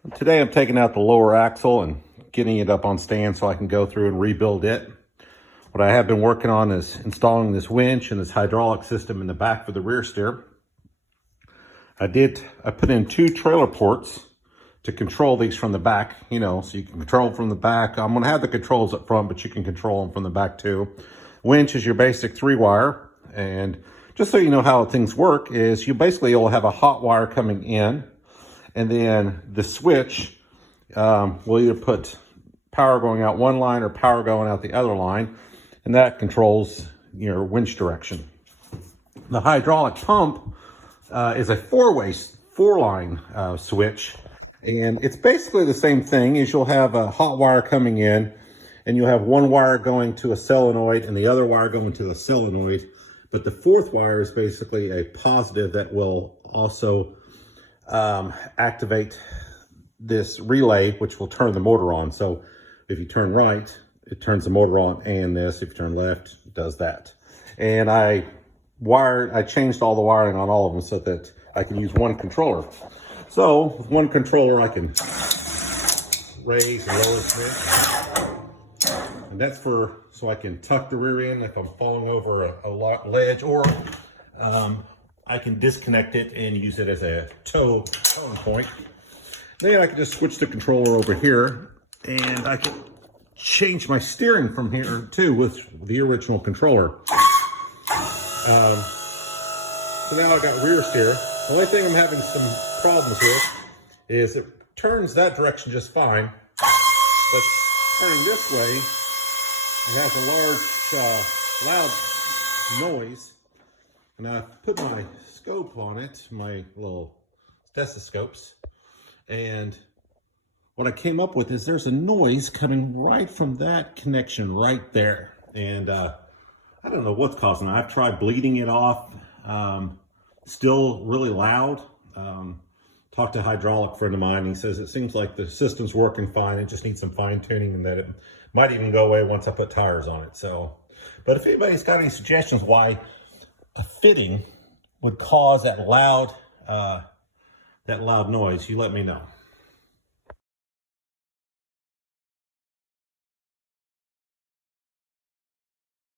Today I'm taking out the lower axle and getting it up on stand so I can go through and rebuild it. What I have been working on is installing this winch and this hydraulic system in the back for the rear steer. I put in 2 trailer ports to control these from the back, so you can control them from the back. I'm gonna have the controls up front, but you can control them from the back too. Winch is your basic 3-wire, and just so you know how things work is you'll have a hot wire coming in, and then the switch will either put power going out one line or power going out the other line, and that controls your winch direction. The hydraulic pump is a 4-line switch, and it's basically the same thing. Is you'll have a hot wire coming in, and you'll have one wire going to a solenoid and the other wire going to the solenoid, but the 4th wire is basically a positive that will also activate this relay, which will turn the motor on. So if you turn right, it turns the motor on, and this, if you turn left, it does that. And I changed all the wiring on all of them so that I can use one controller. So with one controller, I can raise and lower this. And that's so I can tuck the rear end if I'm falling over a ledge, or I can disconnect it and use it as a towing point. Then I can just switch the controller over here, and I can change my steering from here too with the original controller. So now I've got rear steer. The only thing I'm having some problems with is it turns that direction just fine, but turning this way, it has a large, loud noise. And I put my scope on it, my little stethoscopes, and what I came up with is there's a noise coming right from that connection right there. And I don't know what's causing it. I've tried bleeding it off, still really loud. Talked to a hydraulic friend of mine. He says it seems like the system's working fine. It just needs some fine tuning, and that it might even go away once I put tires on it. So, but if anybody's got any suggestions why a fitting would cause that loud noise, you let me know.